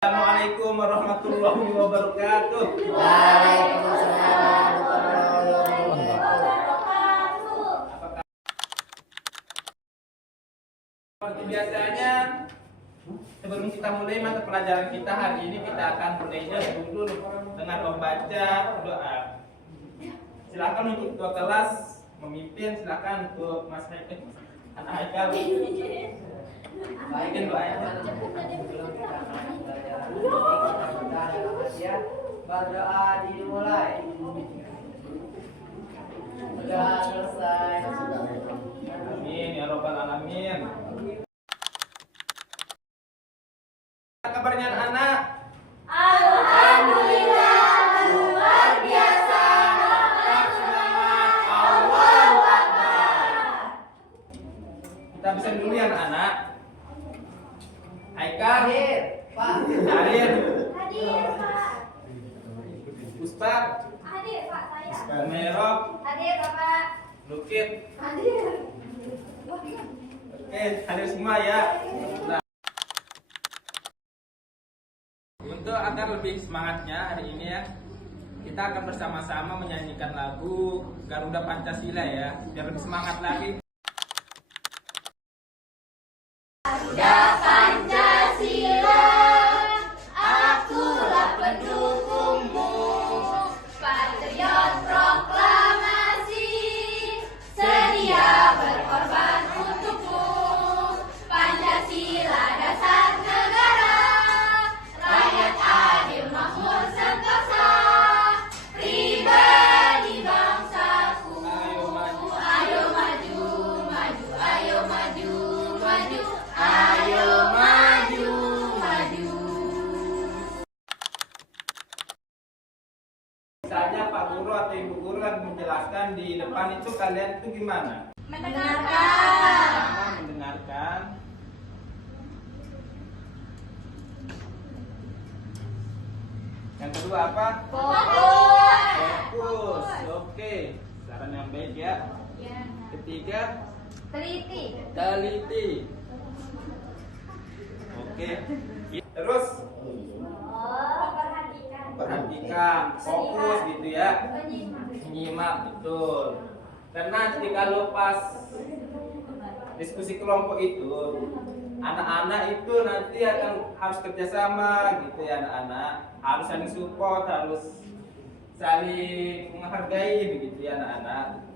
Assalamualaikum warahmatullahi wabarakatuh. Waalaikumsalam warahmatullahi wabarakatuh. Seperti biasanya, sebelum kita mulai mata pelajaran kita hari ini, kita akan mulainya dulu dengan membaca doa. Silakan untuk ketua kelas memimpin, silakan untuk Mas Haikal, anak Haikal. Bikin doanya. Berdoa dimulai. Sudah selesai. Amin ya robbal alamin. Kabarnya anak? Alhamdulillah luar biasa. Tetap semangat. Allahu Akbar. Kita bisa dulu ya anak. Haikal. Hadir, Pak. Hadir. Hadir, Pak. Ustaz. Hadir, Pak, saya. Merok. Hadir, Bapak. Lukit. Hadir. Oke, hadir semua ya. Nah, untuk agar lebih semangatnya hari ini ya, kita akan bersama-sama menyanyikan lagu Garuda Pancasila ya, biar lebih semangat lagi. Pancasila, akulah pendukungmu, patriot proklamasi, sedia berkorban untukmu. Pancasila dasar negara, rakyat adil makmur sentosa, pribadi bangsaku. Ayo maju, maju, ayo maju, maju. Ayo maju, maju. Misalnya Pak Guru atau Ibu Guru kan menjelaskan di depan itu kalian itu gimana? Mendengarkan. Pertama mendengarkan. Yang kedua apa? Fokus. Fokus. Oke, saran yang baik ya. Ketiga, Teliti. teliti. Oke. Terus perhatikan, fokus gitu ya. Menyimak betul. Karena nanti kalau pas diskusi kelompok itu, anak-anak itu nanti akan harus kerjasama gitu ya, anak-anak harus saling support, harus saling menghargai begitu ya anak-anak.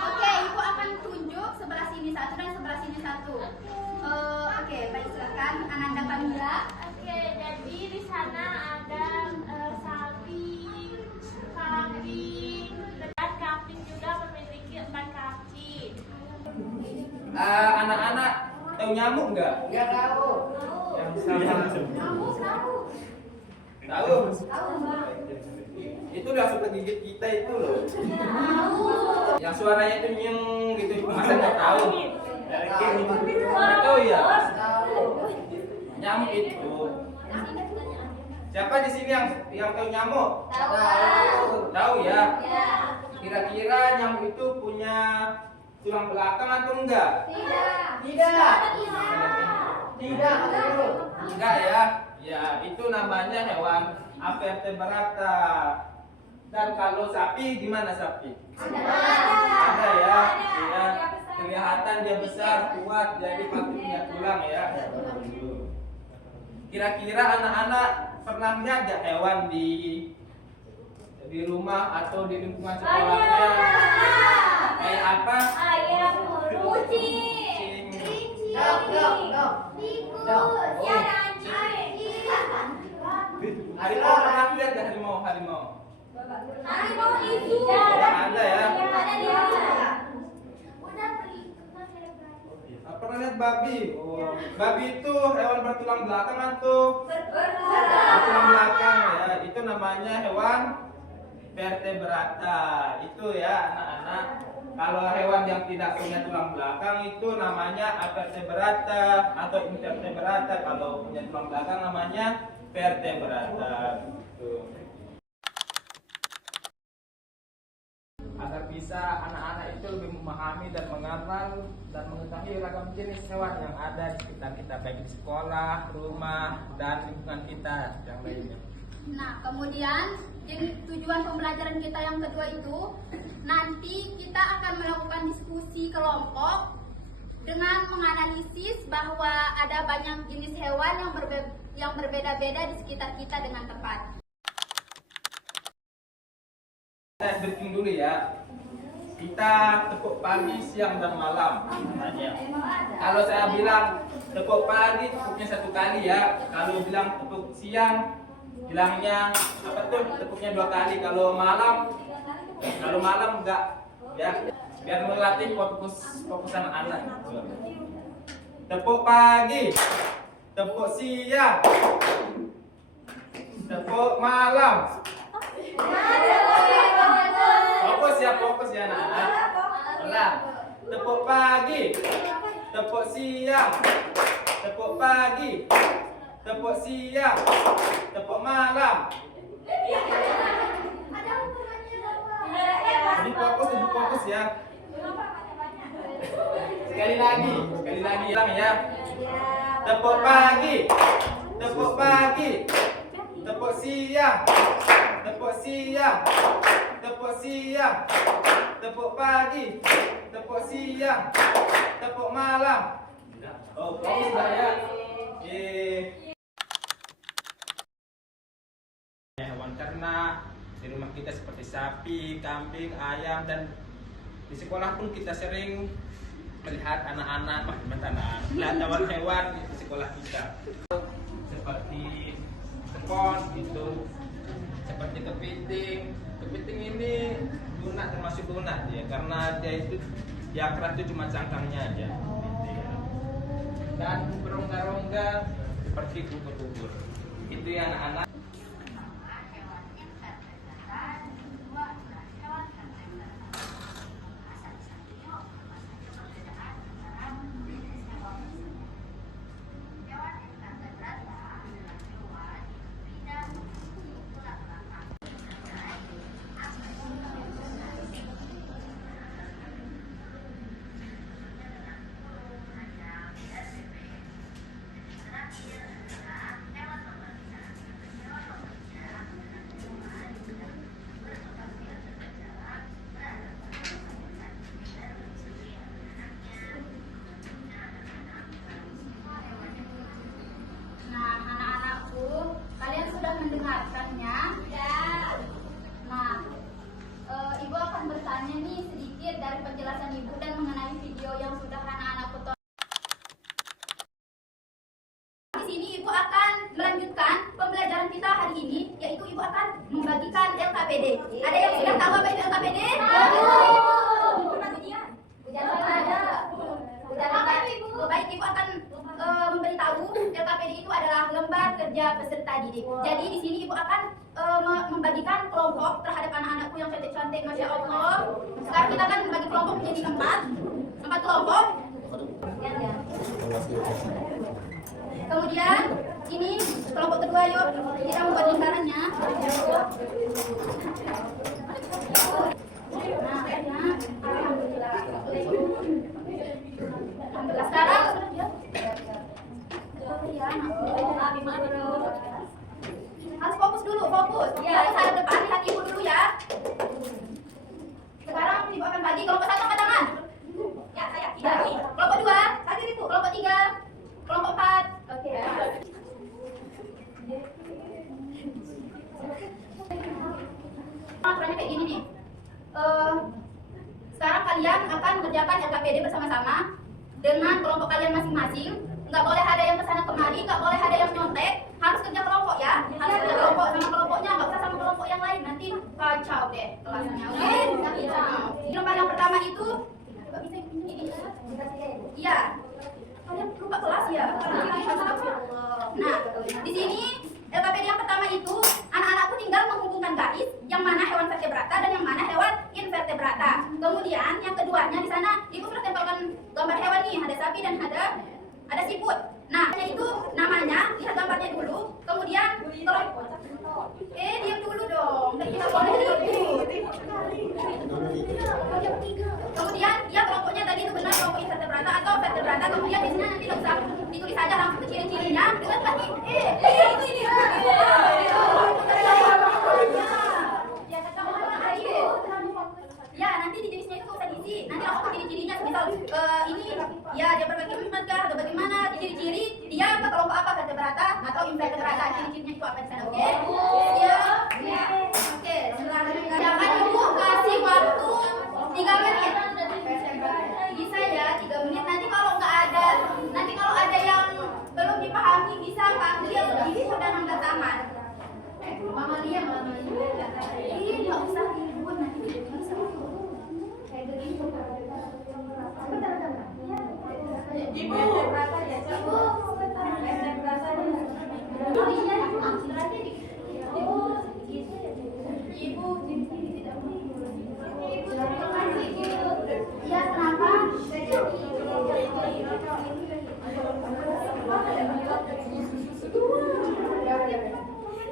Oke, Ibu akan tunjuk sebelah sini satu dan sebelah sini satu. Oke, baik, silakan Ananda Kamila. Oke, jadi di sana ada sapi, kambing, dan kambing juga memiliki 4 kaki. Anak-anak tahu nyamuk nggak? Ya tahu. Yang sama. Tahu? Itu udah suka gigit kita itu loh. Yang suaranya itu nyeng gitu, masa nggak tahu? Nggak tahu ya? Nyamuk itu. Siapa di sini yang tahu nyamuk? Tahu. Tahu ya? Kira-kira nyamuk itu punya tulang belakang atau enggak? Tidak. Tidak, Guru. Enggak ya? Ya, itu namanya hewan avertebrata. Dan kalau sapi gimana sapi? Ada ya? Ya, kelihatan dia besar, kuat, jadi pasti punya tulang ya. Kira-kira anak-anak pernah lihat gak hewan di rumah atau di lingkungan sekolahnya? Kayak apa? Ayam, Kucing. Dok. Ya, ada anjing. Harimau pernah lihat gak harimau? Harimau itu. Ada ya? Ada di mana? Pernah lihat babi? Oh, babi itu hewan bertulang belakang atau bertulang belakang ya? Itu namanya hewan vertebrata. Itu ya anak-anak. Kalau hewan yang tidak punya tulang belakang itu namanya avertebrata atau invertebrata. Kalau punya tulang belakang namanya vertebrata. Gitu. agar bisa anak-anak itu lebih memahami dan mengenal dan mengetahui ragam jenis hewan yang ada di sekitar kita, baik di sekolah, rumah, dan lingkungan kita yang lainnya. Nah, kemudian tujuan pembelajaran kita yang kedua itu nanti kita akan melakukan diskusi kelompok dengan menganalisis bahwa ada banyak jenis hewan yang berbeda-beda di sekitar kita dengan tepat. Saya briefing dulu ya. Kita tepuk pagi, siang, dan malam. Kalau saya bilang tepuk pagi, tepuknya 1 kali ya. Kalau bilang tepuk siang, bilangnya apa tuh? Tepuknya 2 kali. Kalau malam enggak ya. Biar melatih fokusan anak. Tepuk pagi, tepuk siang, tepuk malam. Fokus ya anak-anak. Ulang. Tepuk pagi, tepuk siang, tepuk pagi, tepuk siang, tepuk malam. Ini fokus ya. Sekali lagi ulang ya. Tepuk pagi, tepuk pagi, tepuk siang, tepuk siang, tepuk siang, tepuk pagi, tepuk siang, tepuk malam. Oh, fokus ya. Hewan ternak di rumah kita seperti sapi, kambing, ayam, dan di sekolah pun kita sering melihat anak-anak melihat hewan-hewan di sekolah kita seperti kebon gitu, seperti kepiting ini lunak, termasuk lunak ya, karena dia itu yang keras itu cuma cangkangnya aja gitu ya. Dan berongga-rongga seperti kubur-kubur itu ya anak-anak. mendengarkannya. Nah, Ibu akan bertanya nih sedikit dari penjelasan Ibu dan mengenai video yang sudah anak-anak tonton. Di sini Ibu akan melanjutkan pembelajaran kita hari ini, yaitu Ibu akan membagikan LKPD. Ada yang sudah tahu apa itu LKPD? Baik, Ibu akan memberitahu LKPD itu adalah lembar kerja peserta didik. Jadi di sini Ibu akan membagikan kelompok terhadap anak-anakku yang cantik-cantik, masya Allah. Sekarang kita akan membagi kelompok menjadi empat kelompok. Kemudian ini kelompok kedua, yuk kita membuat lingkarannya. Nah, alhamdulillah. Sekarang harus fokus dulu, fokus. Harus hadap depan, lihat Ibu dulu ya. Sekarang Ibu akan bagi kelompok 1 angkat tangan. Ya, saya. Kelompok 2, hadir Ibu. Kelompok 3, kelompok 4. Oke. Aturannya kayak gini nih. Sekarang kalian akan mengerjakan LKPD bersama-sama dengan kelompok kalian masing-masing. Nggak boleh ada yang kesana kemari, nggak boleh ada yang nyontek. Harus kerja kelompok ya. Harus kerja kelompok sama kelompoknya, nggak usah sama kelompok yang lain. Nanti kacau deh kelasnya. Oke? Lembar yang pertama itu, iya. Kalian lupa kelas ya? Nah, di sini LKPD yang pertama itu anak-anakku tinggal menghubungkan garis yang mana hewan vertebrata dan yang mana hewan invertebrata. Kemudian yang keduanya di sana Ibu sudah tempelkan gambar hewan nih, ada sapi dan ada siput. Nah, itu namanya, lihat gambarnya dulu. Kemudian diam dulu dong. Kita boleh dulu.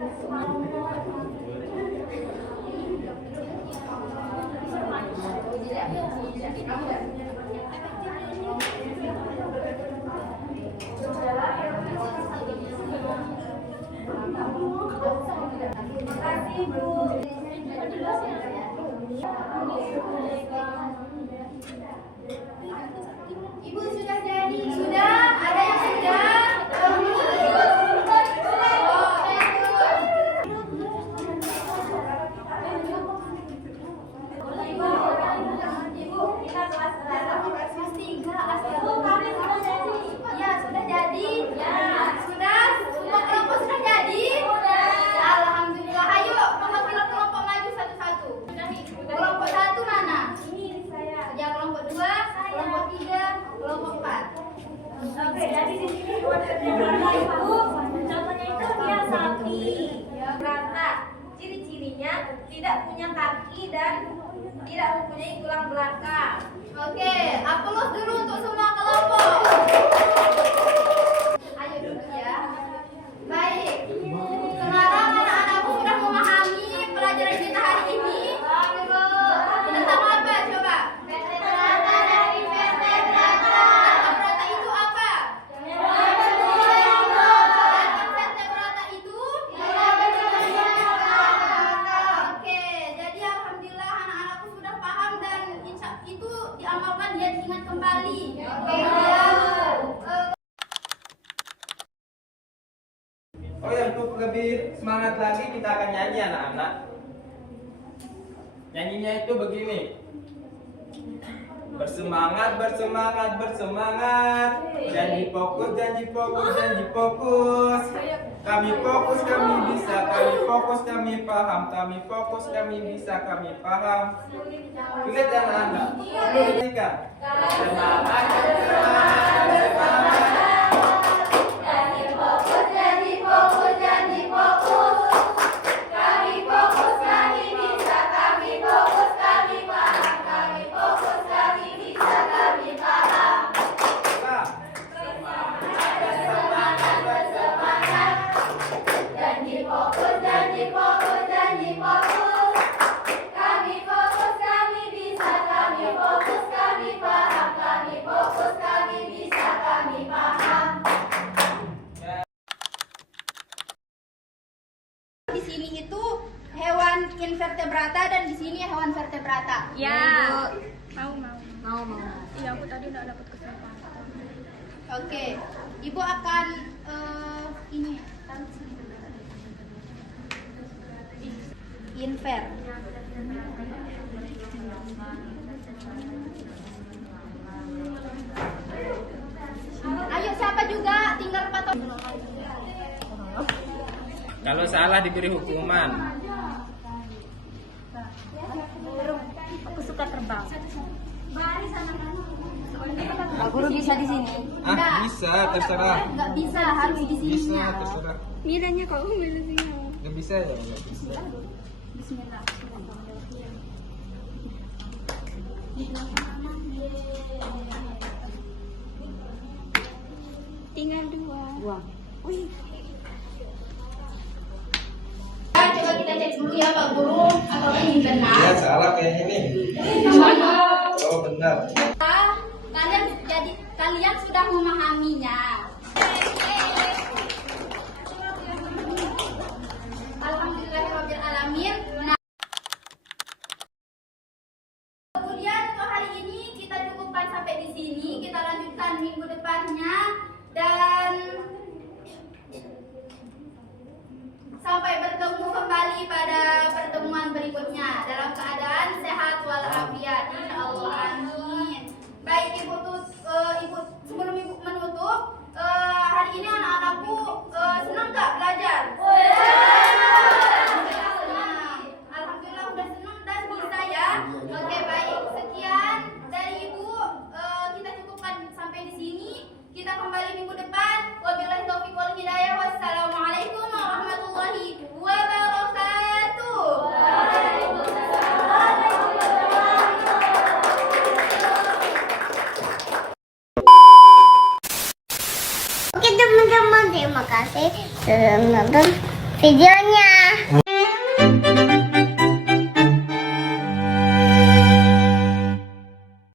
Terima kasih, Bu. Ibu sudah jadi? Sudah? Ada yang sudah? Ibu, kita kelas kelas 3 ya, sudah jadi? Ya. Sudah? Semua kelompok sudah jadi? Alhamdulillah. Ayo, mewakili kelompok maju satu-satu. Kelompok 1 mana? Ini saya. Ya, kelompok 2, kelompok 3, kelompok 4. Oke, jadi di sini hewan vertebrata itu contohnya itu dia sapi, berata. Ciri-cirinya tidak punya kaki dan tidak mempunyai tulang belakang. Oke, aplaus dulu untuk semua kelompok. Ayo duduk ya. Baik. Sekarang anak-anakku sudah memahami pelajaran kita hari ini. Tentang apa coba? Vertebrata dari vertebrata. Vertebrata itu apa? Dan vertebrata itu? Oke, jadi alhamdulillah anak-anakku sudah paham dan insya itu diamalkan dia diingat kembali. Oke, Oh ya, untuk lebih semangat lagi kita akan nyanyi anak-anak. Nyanyinya itu begini. Bersemangat, bersemangat, bersemangat. Janji fokus, janji fokus, janji fokus. Kami fokus, kami bisa, kami fokus, kami paham. Kami fokus, kami bisa, kami paham. Ingat ya anak-anak? Semangat, semangat, semangat. janji fokus, janji fokus, janji fokus. Kami fokus, kami bisa, kami fokus, kami paham. Kami fokus, kami bisa, kami paham. Bersemangat, bersemangat. Janji fokus, janji fokus, janji fokus. Kami fokus, kami bisa, kami fokus, kami paham. Kami fokus, kami bisa, kami paham. Di sini itu hewan invertebrata dan di sini hewan vertebrata. Ya. Mau. Iya, aku tadi udah dapat kesempatan. Oke, Ibu akan ini inver. Ayo siapa juga tinggal 4 tahun. Kalau salah diberi hukuman. Aku suka terbang. Pak Guru bisa di sini? Ah, bisa, terserah. Enggak bisa, harus di sini. Bisa, terserah. Miranya kok milihnya. Nggak bisa ya, nggak bisa. Bismillah. Tinggal 2. Coba kita cek dulu ya Pak Guru, apakah ini benar? Ya, salah kayaknya nih. Oh, benar. Kalian sudah memahaminya. Alhamdulillahirobbilalamin. Nah, kemudian untuk hari ini kita cukupkan sampai di sini. Kita lanjutkan minggu depannya dan sampai bertemu kembali pada pertemuan berikutnya dalam keadaan sehat walafiat. Insyaallah, amin. Baik Ibu, sebelum Ibu menutup, hari ini anak-anakku senang nggak belajar? Senang. Alhamdulillah udah senang dan bisa ya. Oke, baik. Sekian dari Ibu, kita cukupkan sampai di sini. Kita kembali minggu depan. Wabillahi taufiq wal hidayah. Wassalamualaikum warahmatullahi wabarakatuh. Oke teman-teman, terima kasih sudah menonton videonya.